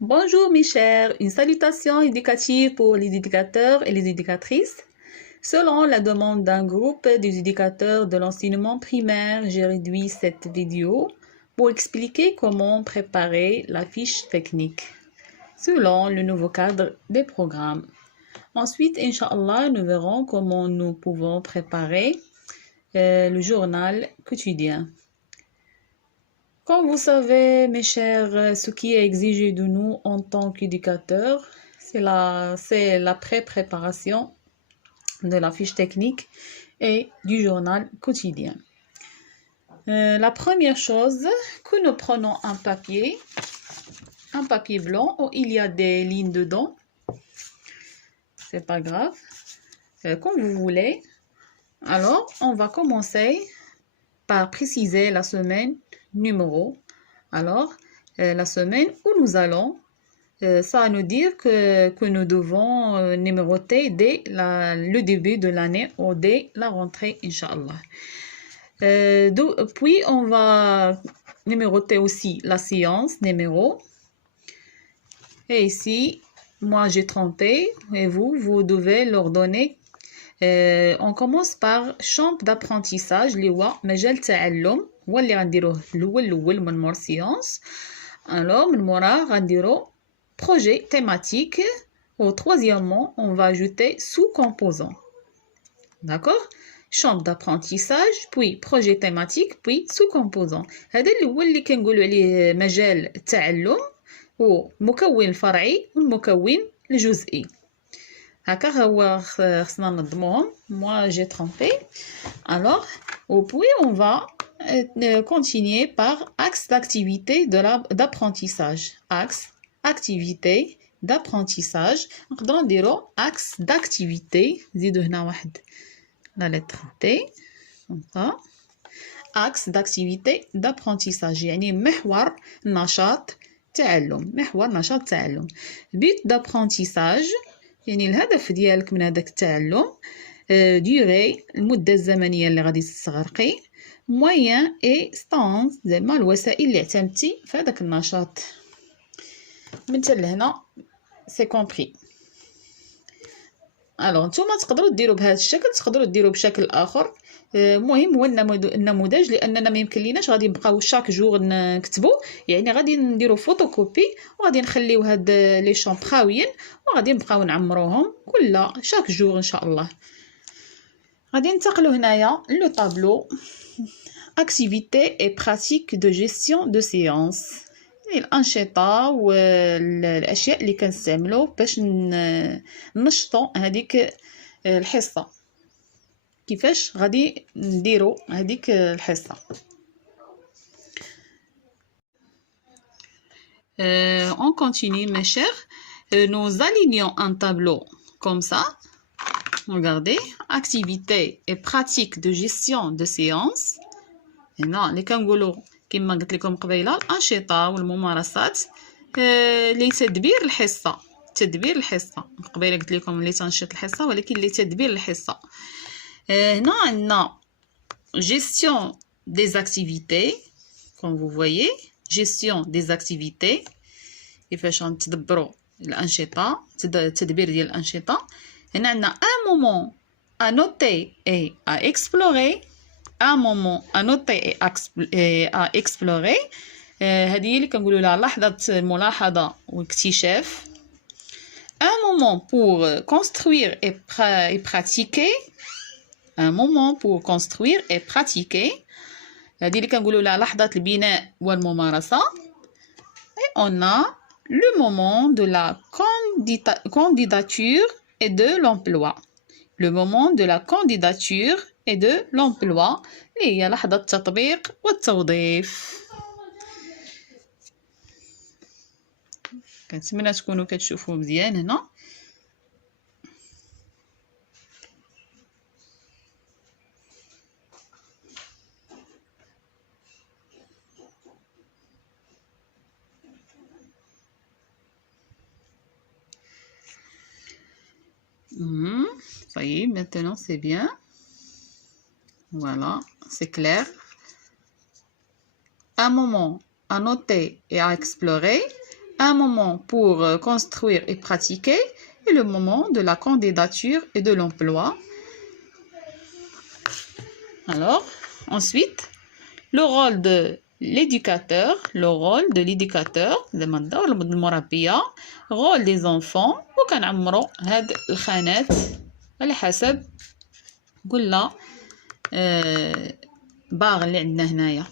Bonjour mes chers, une salutation éducative pour les éducateurs et les éducatrices. Selon la demande d'un groupe des éducateurs de l'enseignement primaire, j'ai réduit cette vidéo pour expliquer comment préparer la fiche technique selon le nouveau cadre des programmes. Ensuite, Inch'Allah, nous verrons comment nous pouvons préparer le journal quotidien. Comme vous savez, mes chers, ce qui est exigé de nous en tant qu'éducateurs, c'est la pré-préparation de la fiche technique et du journal quotidien. La première chose, que nous prenons un papier blanc où il y a des lignes dedans. C'est pas grave, comme vous voulez. Alors, on va commencer par préciser la semaine numéro. Alors, la semaine où nous allons, ça veut dire que nous devons numéroter dès le début de l'année ou dès la rentrée, Inch'Allah. Puis, on va numéroter aussi la séance numéro. Et ici, moi j'ai trompé et vous devez leur donner. On commence par champ d'apprentissage اللي هو مجال تعلم هو اللي غنديروه الاول من مور سيونس. Alors من مورا غنديرو projet thématique. Au troisièmement, on va ajouter sous-composant. D'accord? Champ d'apprentissage, puis projet thématique, puis sous-composant. هذا الأول اللي كنقولوا عليه مجال التعلم ومكون فرعي والمكون الجزئي. هكا هو خصنا ننظموهم. Moi j'ai trompé. Alors, puis on va continuer par axe d'activité d'apprentissage. Axe activité d'apprentissage. نقدروا نديروا axe d'activité. نزيدو هنا واحد la lettre T. axe d'activité d'apprentissage يعني محور نشاط تعلم. محور نشاط تعلم. but d'apprentissage يعني الهدف ديالك من هذاك التعلم. ديوري المدة الزمنية اللي غادي تستغرقي. موين اي ستانس زعما الوسائل اللي اعتمدتي في هذاك النشاط. من حتى لهنا سي كومبري. الوغ نتوما تقدروا ديروا بهذا الشكل، تقدروا ديروا بشكل اخر. المهم هو النموذج لاننا ما يمكن ليناش غادي نبقاو شاك جور نكتبوا، يعني غادي نديروا فوتوكوبي وغادي نخليو هاد لي شامب خاويين وغادي نبقاو نعمروهم كل شاك جور ان شاء الله. غادي ننتقلوا هنايا لو طابلو activité et pratique de gestion de séance. الأنشطة والأشياء اللي كنستعملو باش ننشطوا هذيك الحصة. كيفاش غادي نديرو هذيك الحصة. On continue mes chers. Nous alignons un tableau comme ça. Regardez, activité et pratique de gestion de séance. هنا اللي كنقولوا كما قلت لكم قبيله الانشطه والممارسات لتدبير الحصه. تدبير الحصه قبيله قلت لكم اللي تنشيط الحصه ولكن لتدبير الحصه. هنا عندنا gestion des activités comme vous voyez. gestion des activités كيفاش نتدبروا الانشطه. تدبير ديال الانشطه. هنا عندنا un moment à noter et à explorer. un moment à noter et à explorer. هذه هي اللي كنقولوا لها لحظة الملاحظة والاكتشاف. un moment pour construire et pratiquer. un moment pour construire et pratiquer. هذه اللي كنقولوا لها لحظة البناء والممارسة. et on a le moment de la candidature et de l'emploi. le moment de la candidature et de l'emploi اللي هي لحظة التطبيق والتوظيف. كنتمنى تكونوا كتشوفوا مزيان هنا. Ça y est, maintenant c'est bien. Voilà, c'est clair. Un moment à noter et à explorer. un moment pour construire et pratiquer et le moment de la candidature et de l'emploi. Alors, ensuite, le rôle de l'éducateur, rôle des enfants وكنعمروا هاد الخانات على حسب قلنا باغ اللي عندنا هنايا.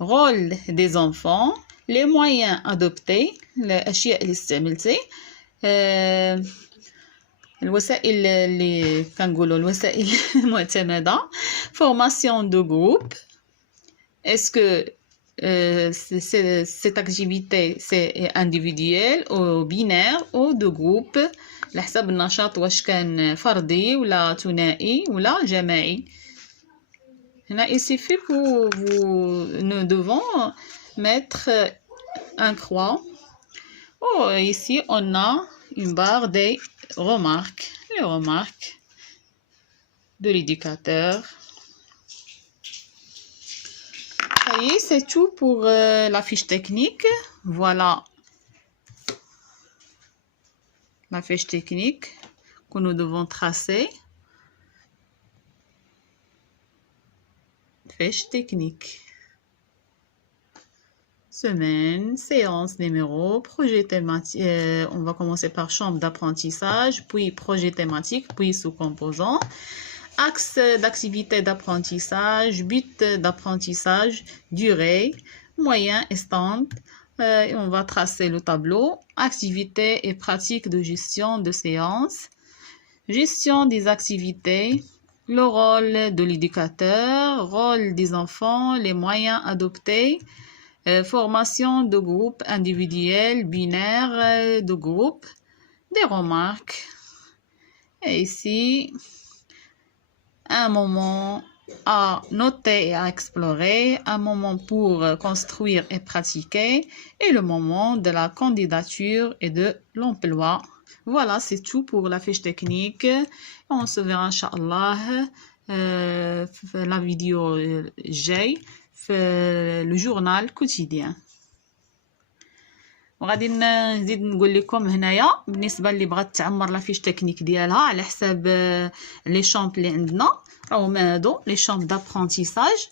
rôle des enfants, les moyens adoptés, الأشياء اللي استعملتي، الوسائل اللي كنقولوا الوسائل المعتمدة. formation de groupe, est-ce que cette activité c'est individuelle ou binaire ou de groupe على حسب النشاط واش كان فردي ولا ثنائي ولا جماعي. هنا il suffit que nous devons mettre un croix. Oh, ici on a une barre des remarques, les remarques de l'éducateur. Ça y est, c'est tout pour la fiche technique. Voilà la fiche technique que nous devons tracer. Fiche technique. Semaine, séance numéro, projet thématique. On va commencer par chambre d'apprentissage, puis projet thématique, puis sous-composants. Axe d'activité d'apprentissage, but d'apprentissage, durée, moyen et stand. On va tracer le tableau. Activités et pratiques de gestion de séance. Gestion des activités. Le rôle de l'éducateur, rôle des enfants, les moyens adoptés. Formation de groupe individuel, binaire, de groupe. Des remarques. Et ici, un moment à noter et à explorer, un moment pour construire et pratiquer, et le moment de la candidature et de l'emploi. Voilà, c'est tout pour la fiche technique. On se verra, Inch'Allah, la vidéo J, le journal quotidien. وغادي نزيد نقول لكم هنايا بالنسبه اللي بغات تعمر لا فيش تكنيك ديالها على حساب لي شامب اللي عندنا راهم هادو لي شامب دابرونتيساج.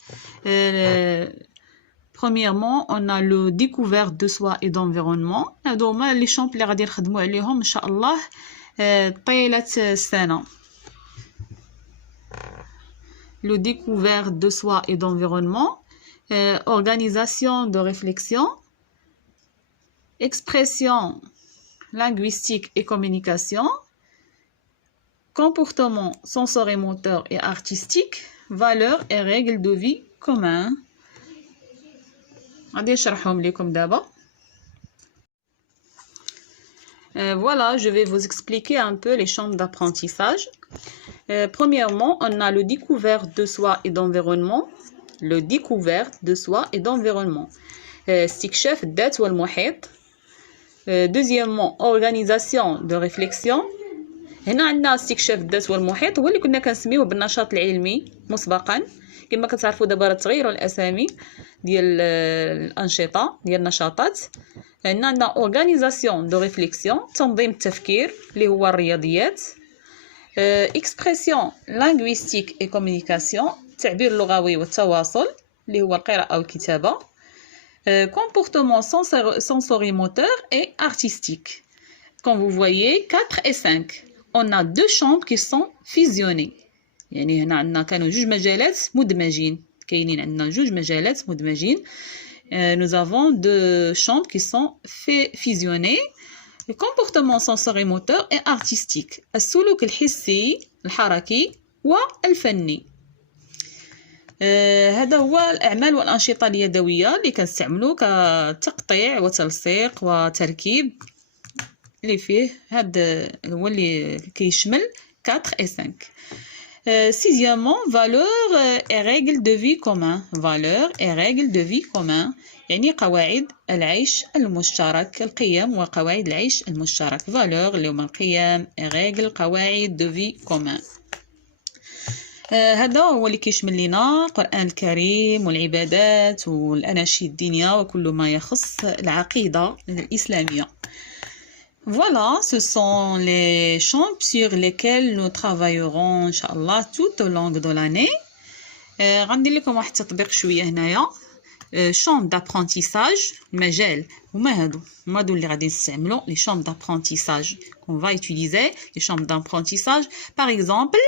premièrement on a le découverte de soi et d'environnement. هادو هما لي شامب اللي غادي نخدموا عليهم ان شاء الله طيله السنه. le découverte de soi et d'environnement, organisation de réflexion, expression linguistique et communication, comportement sensorimoteur et artistique, valeurs et règles de vie communs. Voilà, je vais vous expliquer un peu les chambres d'apprentissage. Premièrement, on a le découverte de soi et d'environnement. Le découverte de soi et d'environnement. استكشاف الذات والمحيط. Deuxièmement, organisation de réflexion. هنا عندنا استكشاف الذات والمحيط هو اللي كنا كنسميوه بالنشاط العلمي مسبقا. كما كتعرفوا دابا تغيروا الاسامي ديال الانشطه ديال النشاطات. هنا عندنا اورغانيزاسيون دو ريفليكسيون تنظيم التفكير اللي هو الرياضيات. اكسبرسيون لانغويستيك اي كومونيكاسيون التعبير اللغوي والتواصل اللي هو القراءه والكتابه. Comportement sensorimoteur et artistique. Comme vous voyez, 4 et 5. On a deux chambres qui sont fusionnées. يعني هنا عندنا كانوا جوج مجالات مدمجين. كاينين عندنا جوج مجالات مدمجين. Nous avons deux chambres qui sont fusionnées. Comportement sensorimoteur et artistique. السلوك الحسي الحركي والفني. هذا هو الأعمال والأنشطة اليدوية اللي كنستعملو كتقطيع وتلصيق وتركيب اللي فيه هذا هو اللي كيشمل 4 et 5. Sixièmement, valeurs et règles de vie commun. Valeurs et règles de vie commun يعني قواعد العيش المشترك. القيم وقواعد العيش المشترك. Valeurs اللي هما القيم. Règles قواعد de vie commun. هذا هو اللي كيشمل لنا القرآن الكريم والعبادات والأناشيد الدينية وكل ما يخص العقيدة الإسلامية. Voilà, ce sont les champs sur lesquels nous travaillerons Inch'Allah tout au long de l'année. غندير لكم واحد التطبيق شوية هنايا. chambre d'apprentissage مجال هما هادو اللي غادي نستعملو les chambres d'apprentissage qu'on va utiliser, les chambres d'apprentissage. Par exemple,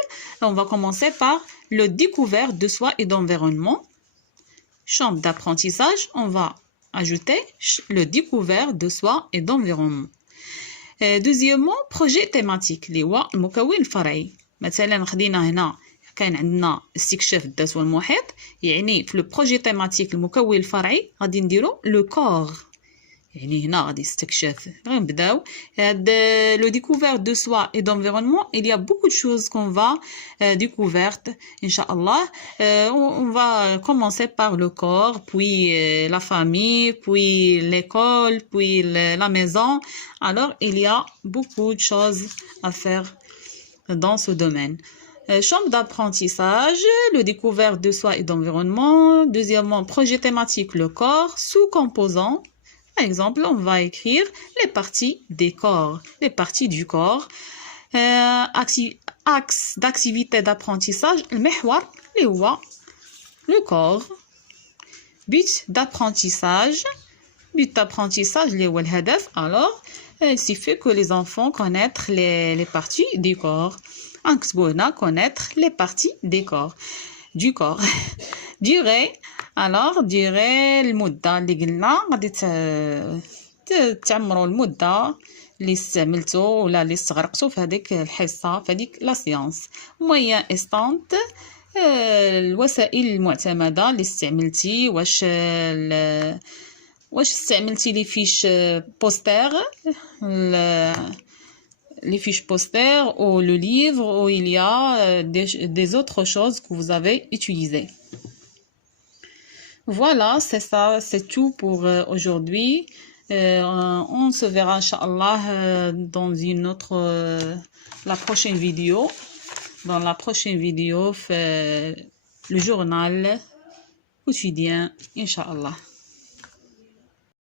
on va commencer par le découvert de soi et d'environnement. Chambre d'apprentissage, on va ajouter le découvert de soi et d'environnement. Deuxièmement, projet thématique اللي هو المكون الفرعي. مثلا خدينا هنا كاين عندنا استكشاف الذات والمحيط، يعني في لو بروجي تيماتيك المكون الفرعي غادي نديرو لو كور، يعني هنا غادي استكشاف. غنبداو هاد لو découvert de soi et d'environnement. Il y a beaucoup de choses qu'on va découverte Inch'Allah. On va commencer par le corps, puis la famille, puis l'école, puis la maison. Alors il y a beaucoup de choses à faire dans ce domaine. Chambre d'apprentissage, le découvert de soi et d'environnement. Deuxièmement, projet thématique, le corps. Sous-composants, par exemple, on va écrire les parties des corps, les parties du corps. Axe d'activité d'apprentissage, المحور اللي هو le corps. But d'apprentissage, اللي هو الهدف. Alors, il suffit que les enfants connaissent les parties du corps. نكتبو هنا connaître les parties des corps du corps. durée, alors durée المدة اللي قلنا غادي تعمروا المدة اللي استعملتو ولا اللي استغرقتو في هذيك الحصة في هذيك لا سيانس. moyen استانت الوسائل المعتمدة اللي استعملتي، واش استعملتي لي فيش بوستر، les fiches posters ou le livre où il y a des autres choses que vous avez utilisées. Voilà, c'est ça, c'est tout pour aujourd'hui. On se verra Inch'Allah dans une autre, la prochaine vidéo. Dans la prochaine vidéo, le journal quotidien, Inch'Allah.